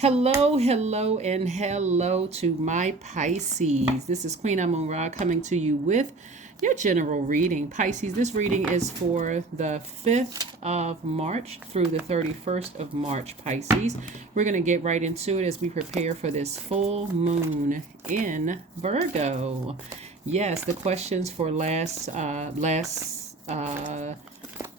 Hello, hello, and hello to my Pisces. This is Queen Amun Ra coming to you with your general reading. Pisces, this reading is for the 5th of March through the 31st of March, Pisces. We're going to get right into it as we prepare for this full moon in Virgo. Yes, the questions for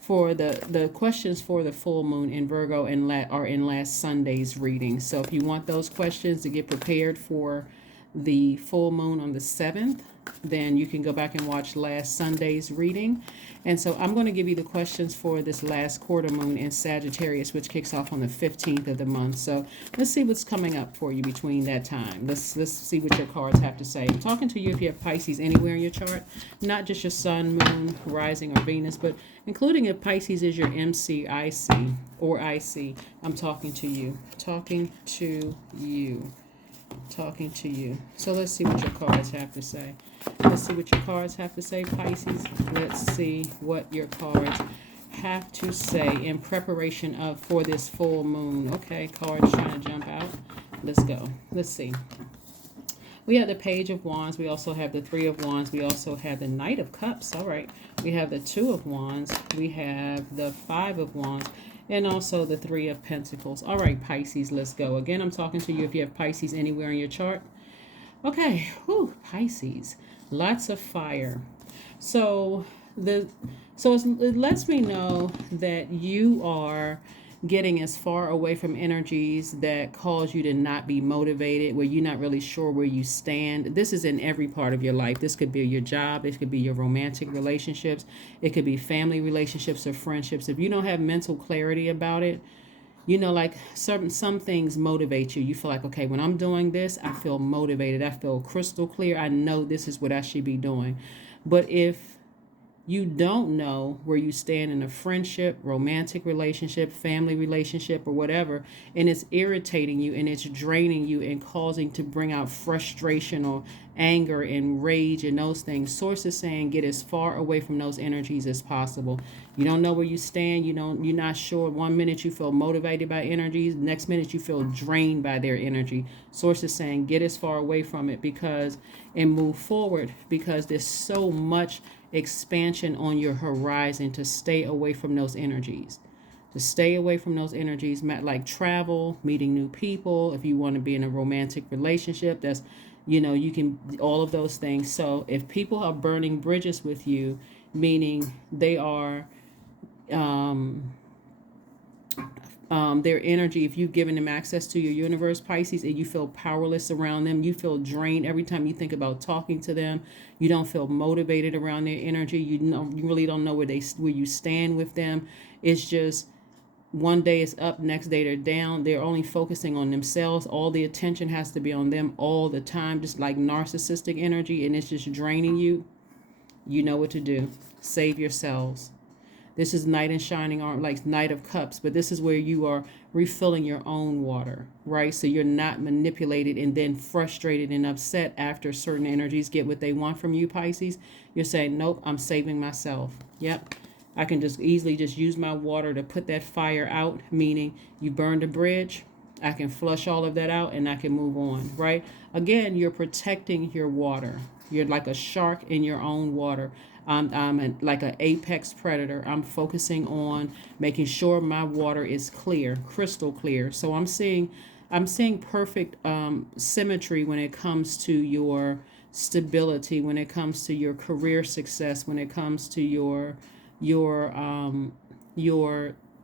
for the questions for the full moon in Virgo are in last Sunday's reading. So if you want those questions to get prepared for the full moon on the 7th, then you can go back and watch last Sunday's reading. And so I'm going to give you the questions for this last quarter moon in Sagittarius, which kicks off on the 15th of the month. So let's see what's coming up for you between that time. Let's see what your cards have to say. I'm talking to you if you have Pisces anywhere in your chart, not just your sun, moon, rising, or Venus, but including if Pisces is your MCIC or IC. I'm talking to you. Talking to you. Talking to you. So let's see what your cards have to say. Let's see what your cards have to say, Pisces. Let's see what your cards have to say in preparation of for this full moon. Okay, cards trying to jump out. Let's go. Let's see. We have the Page of Wands. We also have the Three of Wands. We also have the Knight of Cups. All right. We have the Two of Wands. We have the Five of Wands. And also the Three of Pentacles. All right, Pisces, let's go. Again, I'm talking to you if you have Pisces anywhere in your chart. Okay, whew, Pisces. Lots of fire. So it lets me know that you are getting as far away from energies that cause you to not be motivated, where you're not really sure where you stand. This is in every part of your life. This could be your job. It could be your romantic relationships. It could be family relationships or friendships. If you don't have mental clarity about it, like some things motivate you. You feel like, okay, when I'm doing this, I feel motivated. I feel crystal clear. I know this is what I should be doing. But if you don't know where you stand in a friendship, romantic relationship, family relationship, or whatever, and it's irritating you and it's draining you and causing to bring out frustration or anger and rage and those things. Source is saying get as far away from those energies as possible. You don't know where you stand. You're not sure. One minute you feel motivated by energies, next minute you feel drained by their energy. Source is saying get as far away from it and move forward, because there's so much expansion on your horizon to stay away from those energies. To stay away from those energies, like travel, meeting new people. If you want to be in a romantic relationship, that's, you can, all of those things. So if people are burning bridges with you, meaning they are, their energy, if you've given them access to your universe, Pisces, and you feel powerless around them, you feel drained every time you think about talking to them, you don't feel motivated around their energy, you really don't know where you stand with them. It's just one day it's up, next day they're down. They're only focusing on themselves. All the attention has to be on them all the time, just like narcissistic energy, and it's just draining you. You know what to do. Save yourselves. This is Knight in Shining Armor, like Knight of Cups, but this is where you are refilling your own water, right? So you're not manipulated and then frustrated and upset after certain energies get what they want from you, Pisces. You're saying, nope, I'm saving myself. Yep. I can just easily just use my water to put that fire out, meaning you burned a bridge. I can flush all of that out and I can move on, right? Again, you're protecting your water. You're like a shark in your own water. Like an apex predator. I'm focusing on making sure my water is clear, crystal clear. So I'm seeing perfect symmetry when it comes to your stability, when it comes to your career success, when it comes to your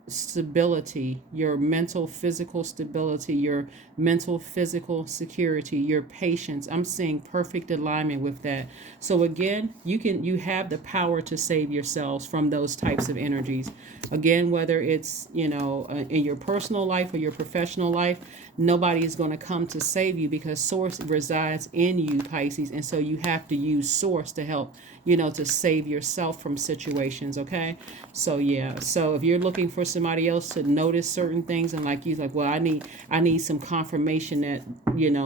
stability, your mental physical stability, your mental physical security, your patience. I'm seeing perfect alignment with that. So again, you have the power to save yourselves from those types of energies. Again, whether it's in your personal life or your professional life, nobody is going to come to save you, because source resides in you, Pisces, and so you have to use source to help to save yourself from situations. Okay, so yeah, so if you're looking for somebody else to notice certain things, and like well, I need some confirmation that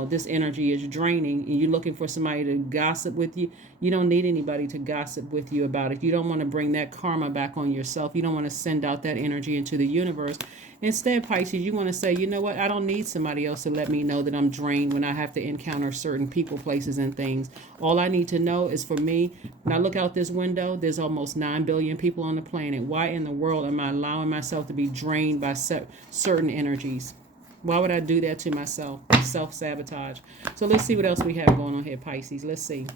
this energy is draining, and you're looking for somebody to gossip with you, you don't need anybody to gossip with you about it. You don't want to bring that karma back on yourself. You don't want to send out that energy into the universe Instead, Pisces, you want to say, you know what? I don't need somebody else to let me know that I'm drained when I have to encounter certain people, places, and things. All I need to know is for me, when I look out this window, there's almost 9 billion people on the planet. Why in the world am I allowing myself to be drained by certain energies? Why would I do that to myself? Self-sabotage. So let's see what else we have going on here, Pisces. Let's see.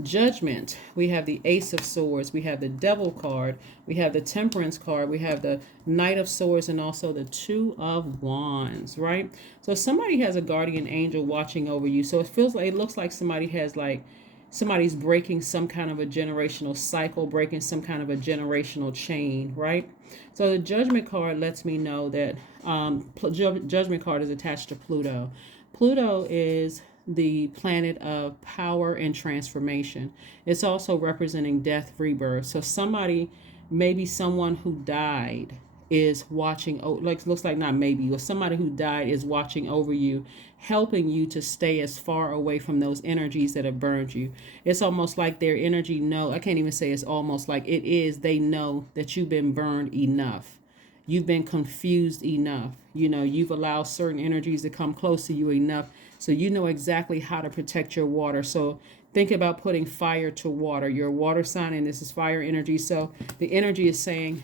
Judgment. We have the Ace of Swords. We have the Devil card. We have the Temperance card. We have the Knight of Swords and also the Two of Wands, right? So somebody has a guardian angel watching over you. So it looks like somebody has somebody's breaking some kind of a generational cycle, breaking some kind of a generational chain, right? So the Judgment card lets me know that Judgment card is attached to Pluto. Pluto is the planet of power and transformation. It's also representing death, rebirth. So maybe someone who died is watching, looks like not maybe, or somebody who died is watching over you, helping you to stay as far away from those energies that have burned you. It's almost like their energy I can't even say it's almost like it is, they know that you've been burned enough. You've been confused enough. You've allowed certain energies to come close to you enough. So you know exactly how to protect your water. So think about putting fire to water. You're a water sign and this is fire energy. So the energy is saying,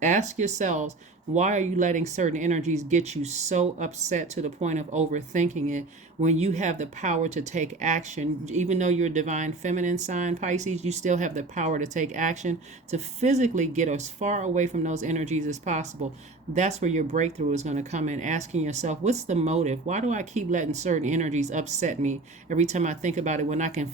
ask yourselves, why are you letting certain energies get you so upset to the point of overthinking it when you have the power to take action? Even though you're a divine feminine sign, Pisces, you still have the power to take action to physically get as far away from those energies as possible. That's where your breakthrough is going to come in, asking yourself, what's the motive? Why do I keep letting certain energies upset me every time I think about it when I can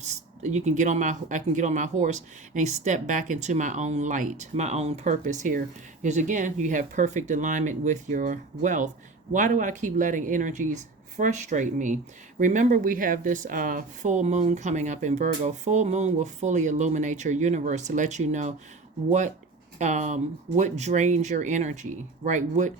get on my horse and step back into my own light, my own purpose here. Because again, you have perfect alignment with your wealth. Why do I keep letting energies frustrate me? Remember, we have this full moon coming up in Virgo. Full moon will fully illuminate your universe to let you know what drains your energy, right? What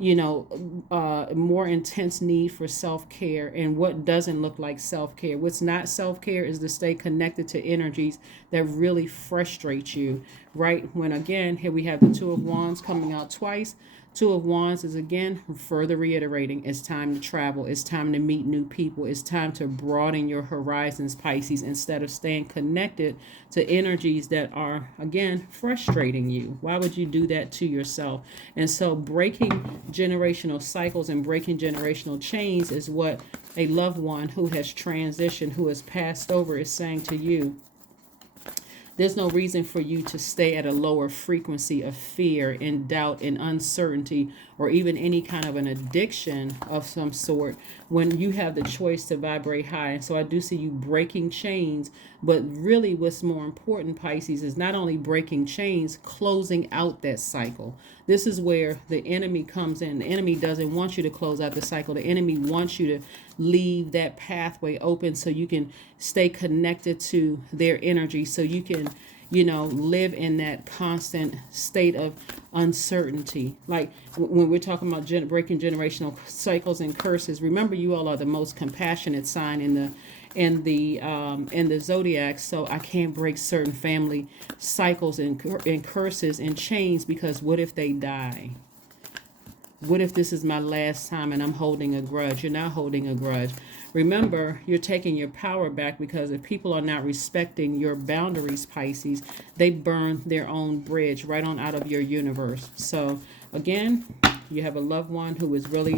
more intense need for self-care and what doesn't look like self-care. What's not self-care is to stay connected to energies that really frustrate you, right? When again, here we have the Two of Wands coming out twice. Two of Wands is again further reiterating it's time to travel, it's time to meet new people, it's time to broaden your horizons, Pisces, instead of staying connected to energies that are again frustrating you. Why would you do that to yourself? And so breaking generational cycles and breaking generational chains is what a loved one who has transitioned, who has passed over, is saying to you. There's no reason for you to stay at a lower frequency of fear and doubt and uncertainty or even any kind of an addiction of some sort when you have the choice to vibrate high. And so I do see you breaking chains, but really what's more important, Pisces, is not only breaking chains, closing out that cycle. This is where the enemy comes in. The enemy doesn't want you to close out the cycle. The enemy wants you to leave that pathway open so you can stay connected to their energy, so you can live in that constant state of uncertainty. Like when we're talking about breaking generational cycles and curses, remember you all are the most compassionate sign in the Zodiac. So I can't break certain family cycles and curses and chains, because what if they die? What if this is my last time and I'm holding a grudge? You're not holding a grudge. Remember, you're taking your power back, because if people are not respecting your boundaries, Pisces, they burn their own bridge right on out of your universe. So again, you have a loved one who is really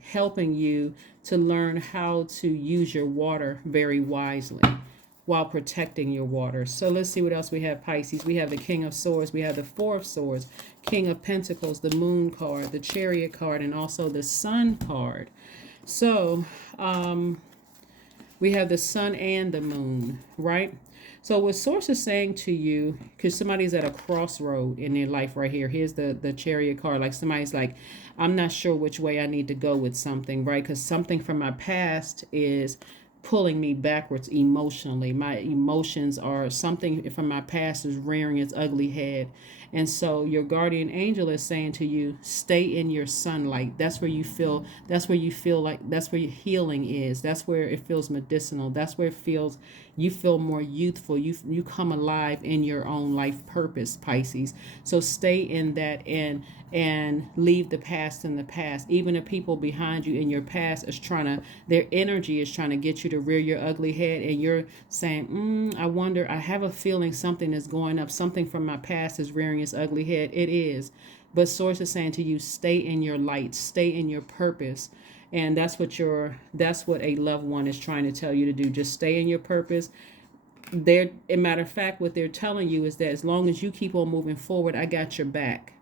helping you to learn how to use your water very wisely while protecting your water. So let's see what else we have, Pisces. We have the King of Swords, we have the Four of Swords, King of Pentacles, the Moon card, the Chariot card, and also the Sun card. So we have the Sun and the Moon, right? So what Source is saying to you, because somebody's at a crossroad in their life right here. Here's the Chariot card. Like somebody's like, I'm not sure which way I need to go with something, right? Because something from my past is pulling me backwards emotionally. My emotions are something from my past is rearing its ugly head. And so your guardian angel is saying to you, stay in your sunlight. That's where you feel, like that's where your healing is. That's where it feels medicinal. That's where it feels, you feel more youthful. You come alive in your own life purpose, Pisces. So stay in that, and leave the past in the past. Even the people behind you in your past is trying to, their energy is trying to get you to rear your ugly head, and you're saying, I wonder, I have a feeling something is going up, something from my past is rearing its ugly head. It is. But source is saying to you, stay in your light, stay in your purpose. And that's what a loved one is trying to tell you to do. Just stay in your purpose. They're, a matter of fact, what they're telling you is that as long as you keep on moving forward, I got your back.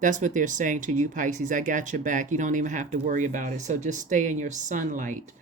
That's what they're saying to you, Pisces. I got your back. You don't even have to worry about it. So just stay in your sunlight,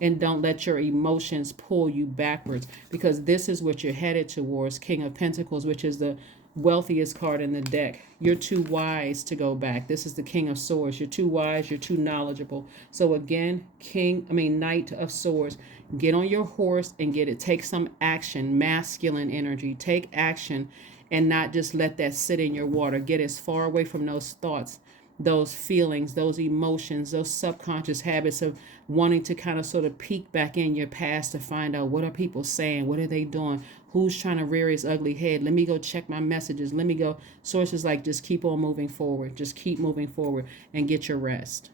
and don't let your emotions pull you backwards, because this is what you're headed towards. King of Pentacles, which is the wealthiest card in the deck. You're too wise to go back. This is the King of Swords. You're too wise. You're too knowledgeable. So again, Knight of Swords. Get on your horse and get it. Take some action. Masculine energy. Take action, and not just let that sit in your water. Get as far away from those thoughts, those feelings, those emotions, those subconscious habits of wanting to kind of sort of peek back in your past to find out, what are people saying? What are they doing? Who's trying to rear his ugly head? Let me go check my messages. Let me go. Sources like, just keep on moving forward. Just keep moving forward and get your rest.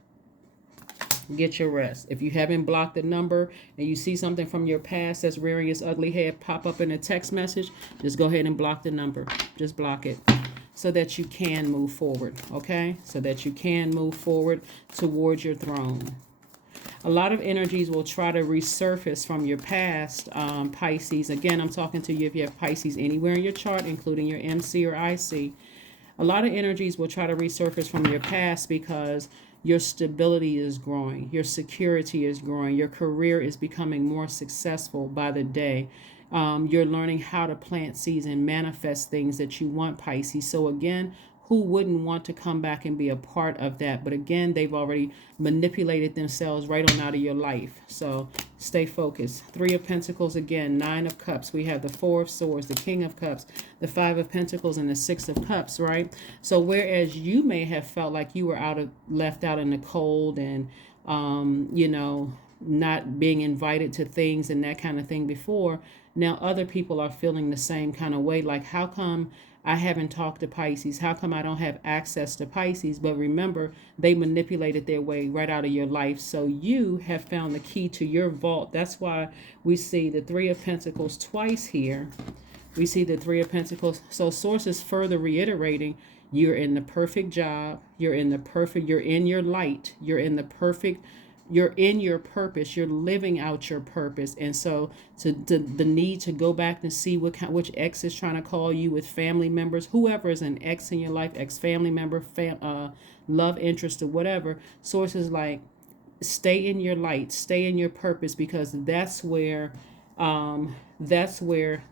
Get your rest. If you haven't blocked the number and you see something from your past that's rearing its ugly head pop up in a text message, just go ahead and block the number. Just block it, so that you can move forward, okay? So that you can move forward towards your throne. A lot of energies will try to resurface from your past, Pisces. Again, I'm talking to you if you have Pisces anywhere in your chart, including your MC or IC. A lot of energies will try to resurface from your past because your stability is growing, your security is growing, your career is becoming more successful by the day. You're learning how to plant seeds and manifest things that you want, Pisces. So again, who wouldn't want to come back and be a part of that? But again, they've already manipulated themselves right on out of your life. So stay focused. 3 of Pentacles again, 9 of Cups. We have the 4 of Swords, the King of Cups, the 5 of Pentacles, and the 6 of Cups, right? So whereas you may have felt like you were left out in the cold, and not being invited to things and that kind of thing before, now other people are feeling the same kind of way. Like, how come I haven't talked to Pisces? How come I don't have access to Pisces? But remember, they manipulated their way right out of your life. So you have found the key to your vault. That's why we see the 3 of Pentacles twice here. We see the 3 of Pentacles. So source is further reiterating, you're in the perfect job. You're in your light. You're in your purpose. You're living out your purpose. And so the need to go back and see which ex is trying to call you, with family members, whoever is an ex in your life, ex-family member, love interest, or whatever. Sources like, stay in your light, stay in your purpose, because that's where the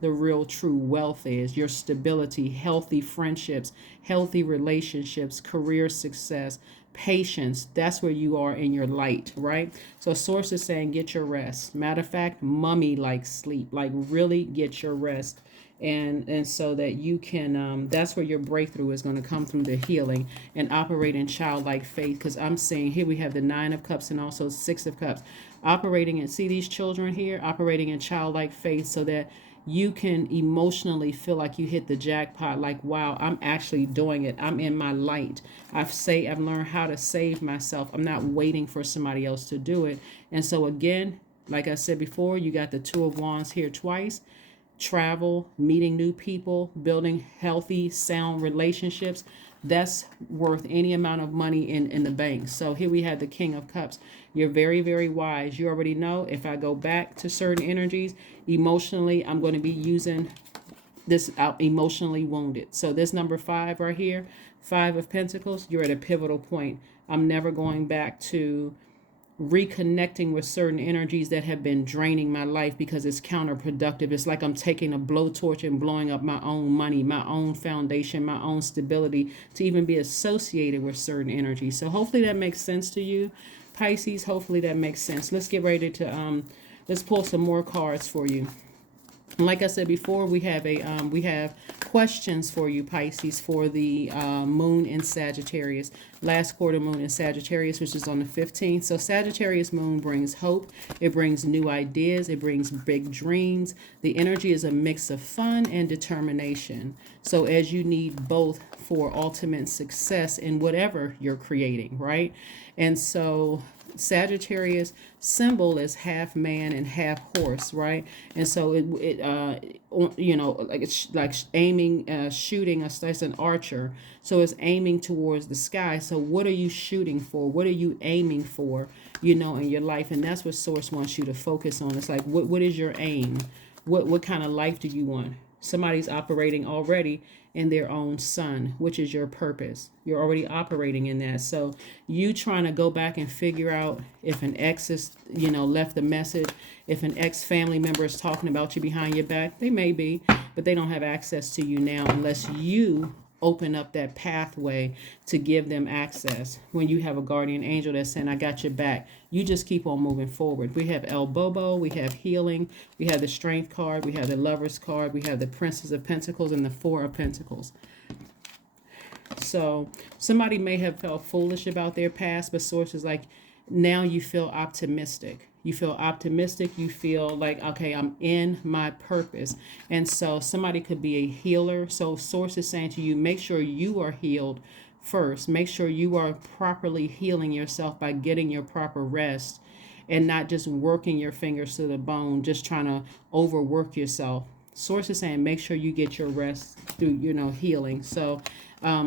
real true wealth is. Your stability, healthy friendships, healthy relationships, career success, patience. That's where you are in your light, right? So source is saying, get your rest. Matter of fact, mummy like sleep, like really get your rest. And so that you can, that's where your breakthrough is going to come through, the healing, and operate in childlike faith. Because I'm saying here we have the 9 of Cups and also 6 of Cups. Operating in, see these children here, operating in childlike faith, so that you can emotionally feel like you hit the jackpot. Like, wow, I'm actually doing it. I'm in my light. I've learned how to save myself. I'm not waiting for somebody else to do it. And so again, like I said before, you got the 2 of Wands here twice. Travel, meeting new people, building healthy, sound relationships. That's worth any amount of money in the bank. So here we have the King of Cups. You're very, very wise. You already know, if I go back to certain energies, emotionally, I'm going to be using this out, emotionally wounded. So this number 5 right here, 5 of Pentacles, you're at a pivotal point. I'm never going back to reconnecting with certain energies that have been draining my life, because it's counterproductive. It's like I'm taking a blowtorch and blowing up my own money, my own foundation, my own stability, to even be associated with certain energies. So hopefully that makes sense to you, Pisces. Hopefully that makes sense. Let's get ready to let's pull some more cards for you. Like I said before, we have questions for you, Pisces, for the moon in Sagittarius, last quarter moon in Sagittarius, which is on the 15th. So Sagittarius moon brings hope, it brings new ideas, it brings big dreams. The energy is a mix of fun and determination. So as you need both for ultimate success in whatever you're creating, right? And so Sagittarius symbol is half man and half horse, right? And so like it's like aiming, shooting. That's an archer, so it's aiming towards the sky. So what are you shooting for? What are you aiming for? In your life, and that's what Source wants you to focus on. It's like what is your aim? What kind of life do you want? Somebody's operating already in their own sun, which is your purpose. You're already operating in that. So you trying to go back and figure out if an ex is, left a message, if an ex family member is talking about you behind your back, they may be, but they don't have access to you now unless you open up that pathway to give them access. When you have a guardian angel that's saying, I got your back, you just keep on moving forward. We have El Bobo, we have healing, we have the strength card, we have the lovers card, we have the Princess of Pentacles and the Four of Pentacles. So somebody may have felt foolish about their past, but Source is like, now you feel optimistic. You feel optimistic. You feel like, okay, I'm in my purpose. And so somebody could be a healer. So Source is saying to you, make sure you are healed first. Make sure you are properly healing yourself by getting your proper rest and not just working your fingers to the bone, just trying to overwork yourself. Source is saying, make sure you get your rest through, healing. So,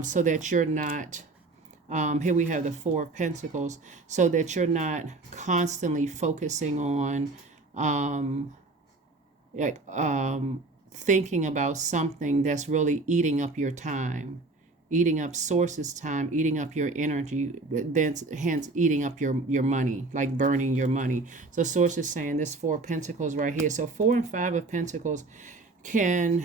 so that you're not, here we have the Four of Pentacles, so that you're not constantly focusing on thinking about something that's really eating up your time, eating up Source's time, eating up your energy, then hence eating up your money, like burning your money. So Source is saying this Four of Pentacles right here. So 4 and 5 of Pentacles can...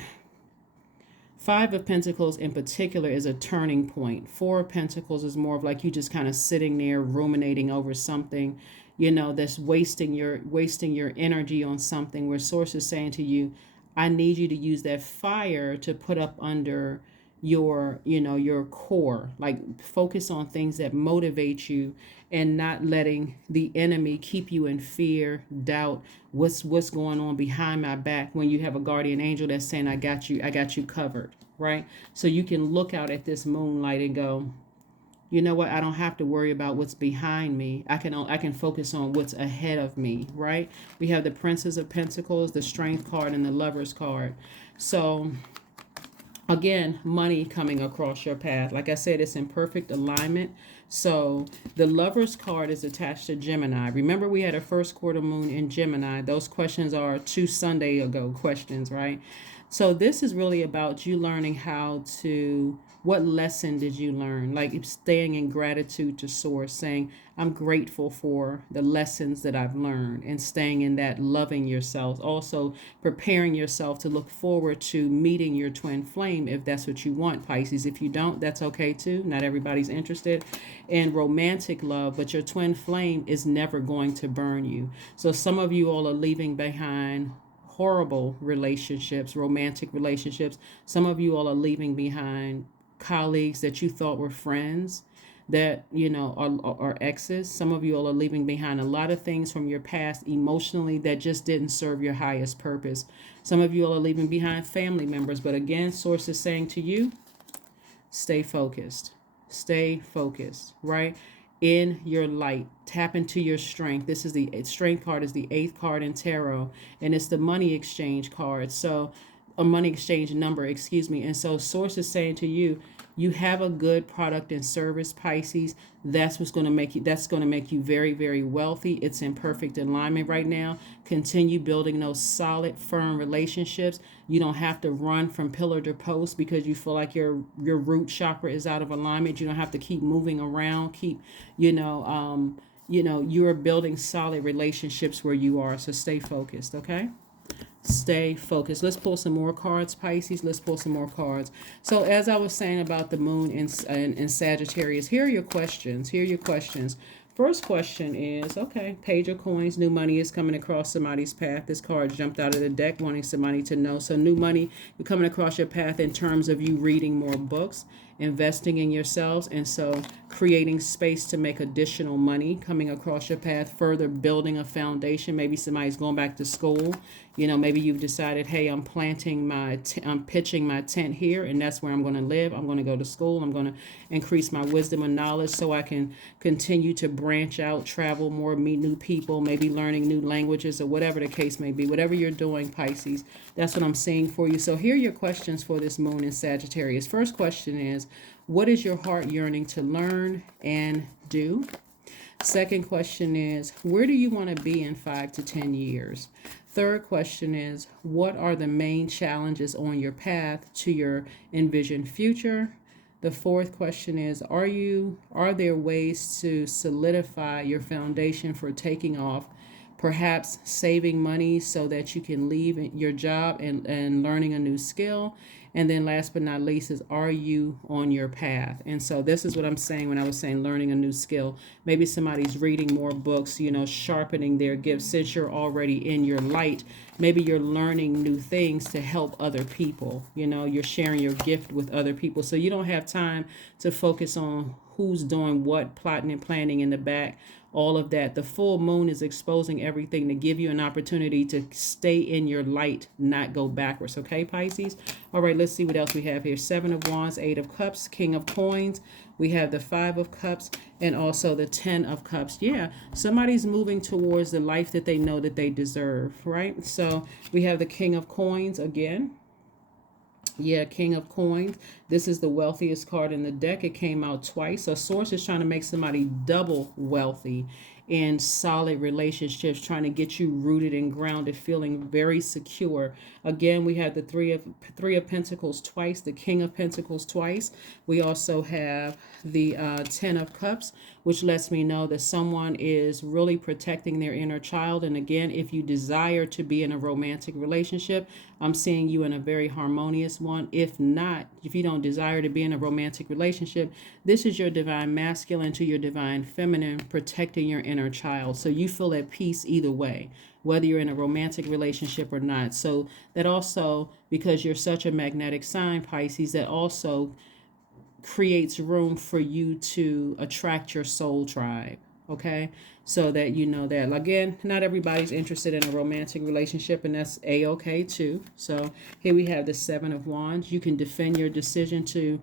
5 of Pentacles in particular is a turning point. 4 of Pentacles is more of like you just kind of sitting there ruminating over something, that's wasting your energy on something, where Source is saying to you, I need you to use that fire to put up under your core, like focus on things that motivate you and not letting the enemy keep you in fear, doubt, what's going on behind my back, when you have a guardian angel that's saying, I got you covered, right? So you can look out at this moonlight and go, you know what, I don't have to worry about what's behind me. I can focus on what's ahead of me, right? We have the Princess of Pentacles, the Strength card, and the Lovers card. So again, money coming across your path. Like I said, it's in perfect alignment. So the Lovers card is attached to Gemini. Remember, we had a first quarter moon in Gemini. Those questions are 2 Sunday ago questions, right? So this is really about you learning what lesson did you learn? Like staying in gratitude to Source, saying, I'm grateful for the lessons that I've learned, and staying in that, loving yourself. Also preparing yourself to look forward to meeting your twin flame if that's what you want, Pisces. If you don't, that's okay too. Not everybody's interested in romantic love, but your twin flame is never going to burn you. So some of you all are leaving behind horrible relationships, romantic relationships. Some of you all are leaving behind colleagues that you thought were friends that are exes. Some of you all are leaving behind a lot of things from your past emotionally that just didn't serve your highest purpose. Some of you all are leaving behind family members, but again, Source is saying to you, stay focused, right? In your light, tap into your strength. This is the Strength card, is the 8th card in tarot, and it's the money exchange card. So a money exchange number, excuse me. And so Source is saying to you, you have a good product and service, Pisces. That's going to make you very, very wealthy. It's in perfect alignment right now. Continue building those solid, firm relationships. You don't have to run from pillar to post because you feel like your root chakra is out of alignment. You don't have to keep moving around. You're building solid relationships where you are. So stay focused, okay? Stay focused. Let's pull some more cards, Pisces. Let's pull some more cards. So as I was saying about the moon in Sagittarius, here are your questions. first question is, okay, Page of Coins, new money is coming across somebody's path. This card jumped out of the deck wanting somebody to know. So new money is coming across your path in terms of you reading more books, investing in yourselves, and so creating space to make additional money coming across your path, further building a foundation. Maybe somebody's going back to school. Maybe you've decided, hey, I'm pitching my tent here, and that's where I'm going to live. I'm going to go to school. I'm going to increase my wisdom and knowledge so I can continue to branch out, travel more, meet new people, maybe learning new languages or whatever the case may be. Whatever you're doing, Pisces, that's what I'm seeing for you. So here are your questions for this moon in Sagittarius. First question is, what is your heart yearning to learn and do? Second question is, where do you want to be in 5 to 10 years? Third question is, what are the main challenges on your path to your envisioned future? The fourth question is, are there ways to solidify your foundation for taking off, perhaps saving money so that you can leave your job and learning a new skill? And then last but not least is, are you on your path? And so this is what I'm saying when I was saying learning a new skill. Maybe somebody's reading more books, sharpening their gifts. Since you're already in your light, maybe you're learning new things to help other people. You're sharing your gift with other people. So you don't have time to focus on who's doing what, plotting and planning in the back. All of that. The full moon is exposing everything to give you an opportunity to stay in your light, not go backwards. Okay, Pisces? All right, let's see what else we have here. 7 of Wands, 8 of Cups, King of Coins. We have the 5 of Cups and also the 10 of Cups. Yeah, somebody's moving towards the life that they know that they deserve, right? So we have the King of Coins again. Yeah, King of Coins. This is the wealthiest card in the deck. It came out twice. So Source is trying to make somebody double wealthy in solid relationships, trying to get you rooted and grounded, feeling very secure. Again, we have the three of Pentacles twice, the King of Pentacles twice. We also have the 10 of Cups, which lets me know that someone is really protecting their inner child. And again, if you desire to be in a romantic relationship, I'm seeing you in a very harmonious one. If not, if you don't desire to be in a romantic relationship, this is your divine masculine to your divine feminine protecting your inner child. So you feel at peace either way, whether you're in a romantic relationship or not. So that also, because you're such a magnetic sign, Pisces, that also creates room for you to attract your soul tribe. Okay, so that you know that, again, not everybody's interested in a romantic relationship, and that's a-okay too. So here we have the 7 of Wands. You can defend your decision to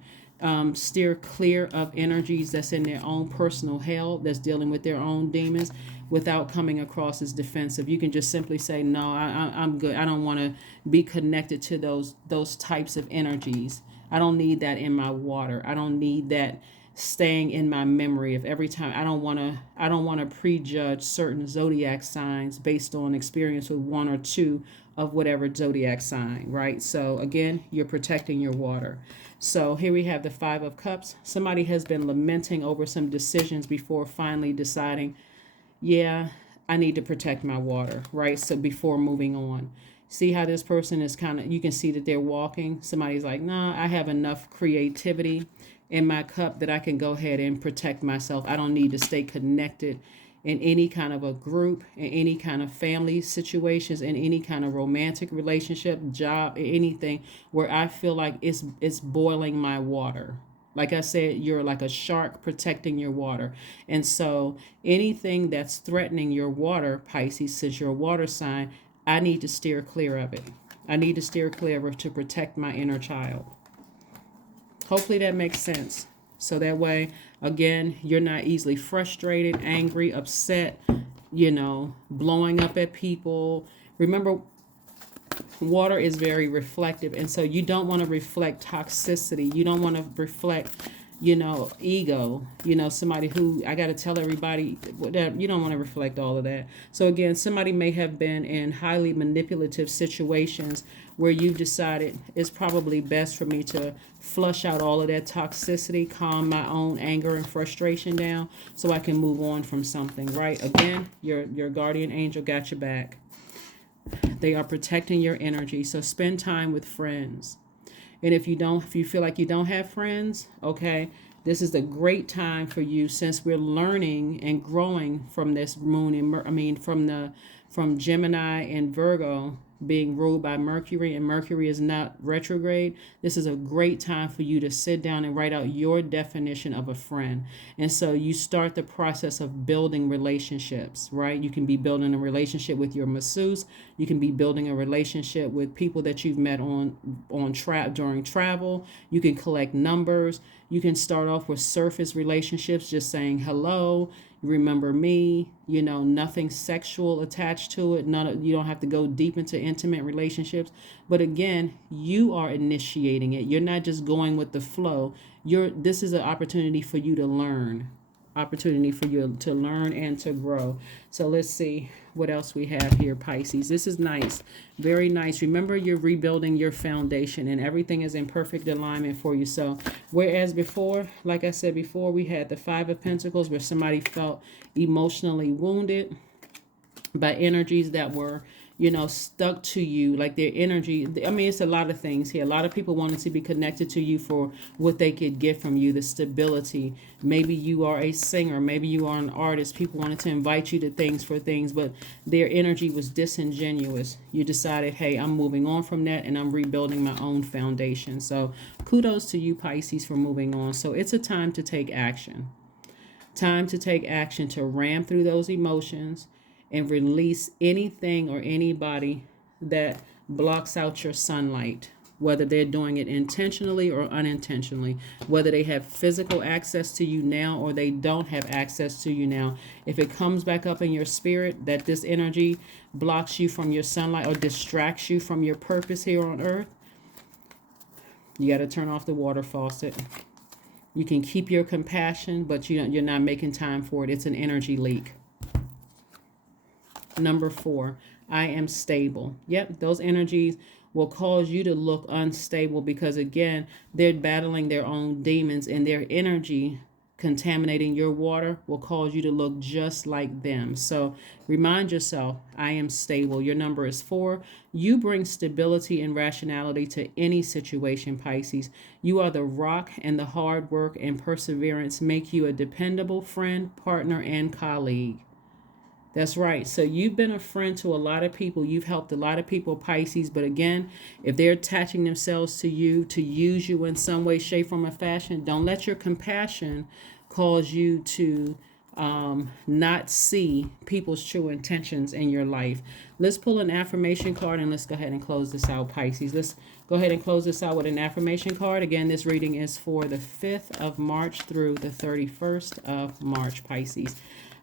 steer clear of energies that's in their own personal hell, that's dealing with their own demons, without coming across as defensive. You can just simply say, no, I'm good. I don't want to be connected to those types of energies. I don't need that in my water. I don't need that staying in my memory of every time. I don't want to prejudge certain zodiac signs based on experience with one or two of whatever zodiac sign, right? So again, you're protecting your water. So here we have the 5 of Cups. Somebody has been lamenting over some decisions before finally deciding, yeah, I need to protect my water, right? So before moving on. See how this person is you can see that they're walking. Somebody's like, nah, I have enough creativity in my cup that I can go ahead and protect myself. I don't need to stay connected in any kind of a group, in any kind of family situations, in any kind of romantic relationship, job, anything where I feel like it's boiling my water. Like I said, you're like a shark protecting your water. And so anything that's threatening your water, Pisces, since you're a water sign, I need to steer clear of it. I need to steer clear of it to protect my inner child. Hopefully that makes sense. So that way, again, you're not easily frustrated, angry, upset, blowing up at people. Remember, water is very reflective. And so you don't want to reflect toxicity. You don't want to reflect, ego, somebody who, I got to tell everybody, that you don't want to reflect all of that. So again, somebody may have been in highly manipulative situations where you've decided it's probably best for me to flush out all of that toxicity, calm my own anger and frustration down so I can move on from something, right? Again, your guardian angel got your back. They are protecting your energy. So spend time with friends. And if you feel like you don't have friends, okay, This is a great time for you, since we're learning and growing from this moon from Gemini and Virgo being ruled by Mercury, and Mercury is not retrograde. This is a great time for you to sit down and write out your definition of a friend. And so you start the process of building relationships, right? You can be building a relationship with your masseuse. You can be building a relationship with people that you've met during travel. You can collect numbers. You can start off with surface relationships, just saying hello, remember me, nothing sexual attached to it. You don't have to go deep into intimate relationships. But again, you are initiating it. You're not just going with the flow. This is an opportunity for you to learn. Opportunity for you to learn and to grow. So let's see what else we have here, Pisces. This is nice. Very nice. Remember, you're rebuilding your foundation and everything is in perfect alignment for you. So whereas before, like I said before, we had the Five of Pentacles where somebody felt emotionally wounded by energies that were stuck to you, like their energy. I mean, it's a lot of things here. A lot of people wanted to be connected to you for what they could get from you, the stability. Maybe you are a singer, maybe you are an artist. People wanted to invite you to things, but their energy was disingenuous. You decided, hey, I'm moving on from that and I'm rebuilding my own foundation. So kudos to you, Pisces, for moving on. So it's a time to take action. Time to take action, to ram through those emotions and release anything or anybody that blocks out your sunlight, whether they're doing it intentionally or unintentionally, whether they have physical access to you now or they don't have access to you now. If it comes back up in your spirit that this energy blocks you from your sunlight or distracts you from your purpose here on earth, you got to turn off the water faucet. You can keep your compassion, but you're not making time for it. It's an energy leak. Number 4, I am stable. Yep, those energies will cause you to look unstable because, again, they're battling their own demons, and their energy contaminating your water will cause you to look just like them. So remind yourself, I am stable. Your number is 4. You bring stability and rationality to any situation, Pisces. You are the rock, and the hard work and perseverance make you a dependable friend, partner, and colleague. That's right. So you've been a friend to a lot of people. You've helped a lot of people, Pisces. But again, if they're attaching themselves to you to use you in some way, shape, form, or fashion, don't let your compassion cause you to not see people's true intentions in your life. Let's pull an affirmation card and let's go ahead and close this out, Pisces. Let's go ahead and close this out with an affirmation card. Again, this reading is for the 5th of March through the 31st of March, Pisces.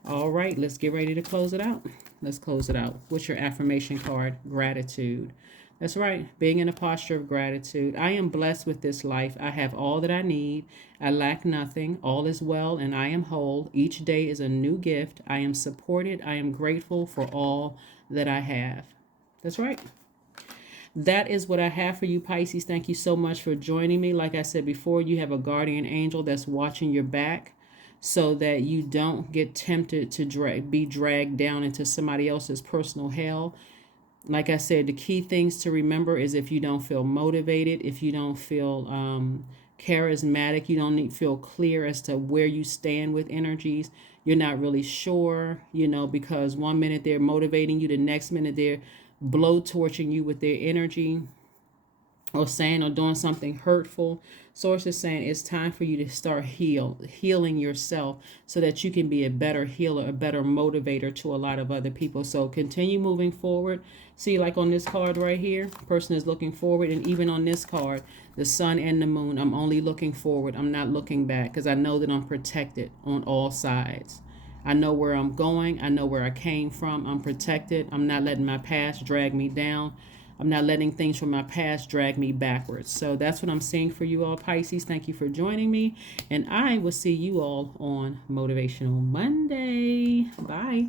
All right, let's get ready to close it out. Let's close it out. What's your affirmation card? Gratitude. That's right, being in a posture of gratitude. I am blessed with this life. I have all that I need. I lack nothing. All is well and I am whole. Each day is a new gift. I am supported. I am grateful for all that I have. That's right. That is what I have for you, Pisces. Thank you so much for joining me. Like I said before, you have a guardian angel that's watching your back, so that you don't get tempted to be dragged down into somebody else's personal hell. Like I said, the key things to remember is if you don't feel motivated, if you don't feel charismatic, you don't feel clear as to where you stand with energies, you're not really sure, because one minute they're motivating you, the next minute they're blowtorching you with their energy, or saying or doing something hurtful. Source is saying it's time for you to start healing yourself so that you can be a better healer, a better motivator to a lot of other people. So continue moving forward. See, like on this card right here, person is looking forward. And even on this card, the sun and the moon, I'm only looking forward. I'm not looking back because I know that I'm protected on all sides. I know where I'm going. I know where I came from. I'm protected. I'm not letting my past drag me down. I'm not letting things from my past drag me backwards. So that's what I'm seeing for you all, Pisces. Thank you for joining me. And I will see you all on Motivational Monday. Bye.